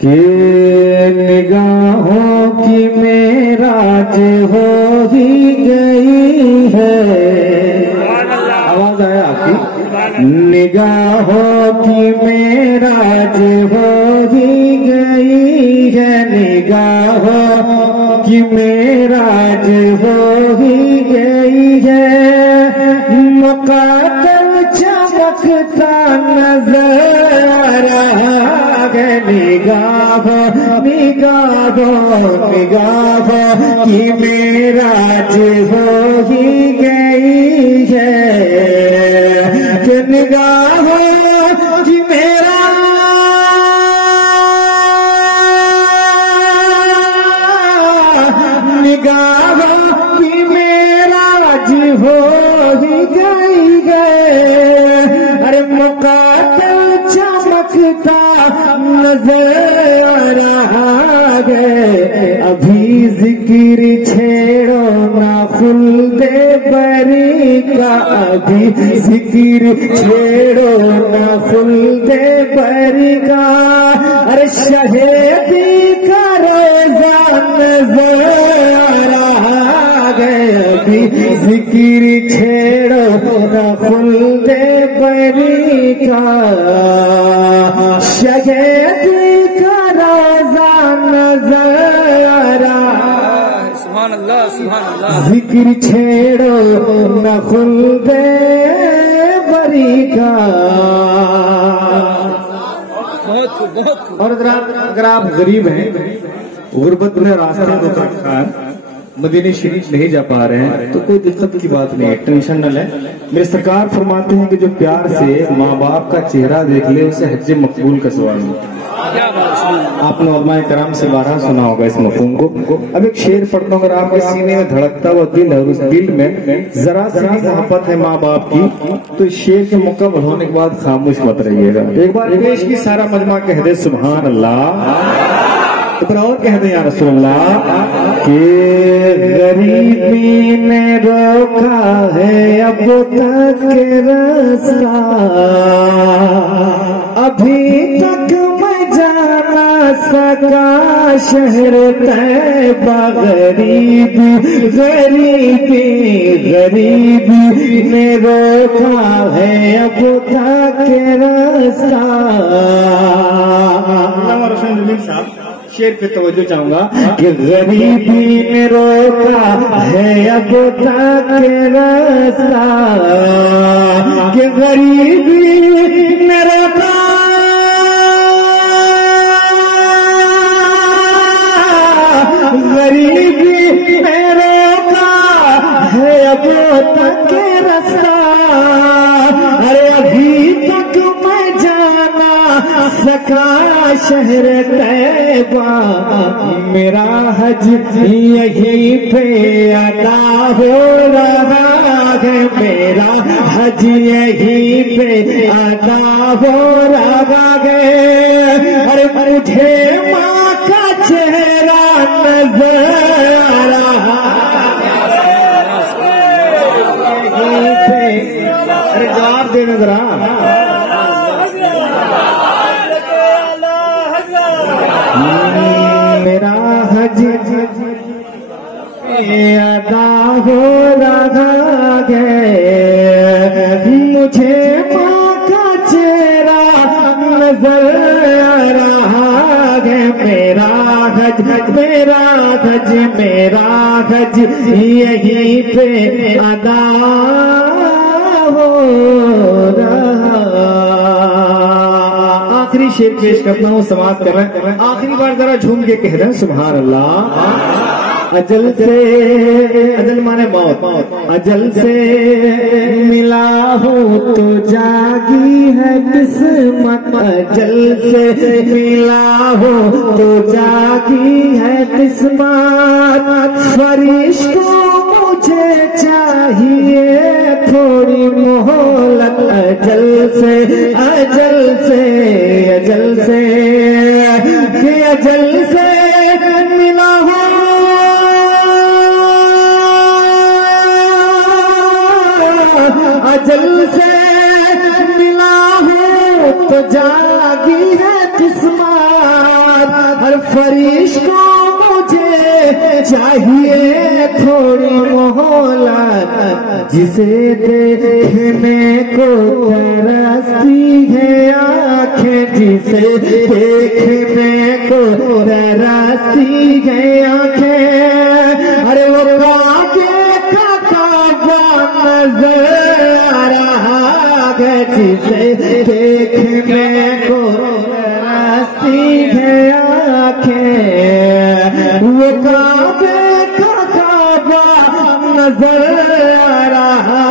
कि निगाहों की मेराज हो ही गई है। आवाज आया आपकी? निगाहों की मेराज हो ही गई है, निगाहों की मेराज हो ही गई है। मुक़द्दर चमकता नजर आ रहा है, निगाहों की मेराज हो ही गई है। कि निगाहों की मेरा निगाहों की मेराज हो ही गई है। अरे मुक़द्दर चमकता नजर आ रहा है। अभी जिक्र छेड़ो ना खुलदे बरी का, अभी जिक्र छेड़ो ना खुलदे बरी का। अरे शहीदी का रोज़ा नजर आ रहा है। अभी जिक्र छेड़ो ना खुलदे बरी का, शहीदी का रोज़ा नजर आ रहा। सुभान अल्लाह, सुभान अल्लाह। जिक्र छेड़ो न खुलदे बरी का। और अगर आप गरीब हैं, गुर्बत में रास्ते में काटकर मदीने शरीफ नहीं जा पा रहे हैं, तो कोई दिक्कत की बात नहीं है, टेंशन न लें। मेरे सरकार फरमाते हैं कि जो प्यार से माँ बाप का चेहरा देख ले उसे हज मकबूल का सवाल होता है। आपने उलमाए कराम से बारहा सुना होगा इस मफहूम को। अब एक शेर पढ़ता हूँ, अगर आपके सीने में धड़कता हुआ दिल है और उस दिल में जरा सी मोहब्बत है माँ बाप की, तो इस शेर के मुकम्मल होने के बाद खामोश मत रहिएगा। एक बार पेश की सारा मजमा कह दे सुभान अल्लाह। तो फिर और कह दे या रसूल अल्लाह कि गरीबी ने रोका है अब तक रास्ता, अभी तक मैं जाना सका शहर तैबा। गरीबी ने रोका है अब तक रास्ता। शेर पे तवज्जो चाहूंगा कि गरीबी ने रोका है अब तक रास्ता, कि गरीबी ने रोका गरीबी ने रोका है अब तक रास्ता। अरे अभी तक मैं जाना सका शहर तैबा, मेरा हज यहीं पे अदा हो रहा है, मेरा हज यहीं पे अदा हो रहा है। अरे मुझे माँ का चेहरा नजर आ रहा है। अरे जवाब दे नजरा। मेरा हज अदा हो रहा है, मुझे माँ का चेहरा नजर आ रहा है। मेरा हज यहीं पे अदा हो रहा। आखिरी शेर पेश करता हूँ, समाप्त कर रहे हैं। आखिरी बार जरा झूम के कह रहे हैं सुभान अल्लाह। अजल से, अजल माने मौत, अजल से मिला हूँ तो जागी है किस्मत, अजल से मिला हूँ तो जागी है किस्मत। फरिश्तों मुझे चाहिए थोड़ी मोहलत, अजल से अजल से अजल से अजल से मिला हूँ अजल से मिला हूँ तो जागी है किस्मत। फरिश्तों मुझे चाहिए थोड़ी मोहलत, जिसे देखने को तरसती है आंखें, जिसे देखने को तरसती है आंखें। अरे वो देखा नजर आ रहा है, जिसे देखने को तरसती है आंखें। वो काबे का नजर आ रहा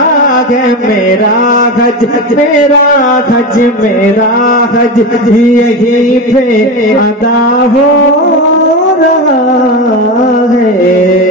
है, मेरा हज मेरा हज मेरा हज यहीं पे अदा हो रहा है।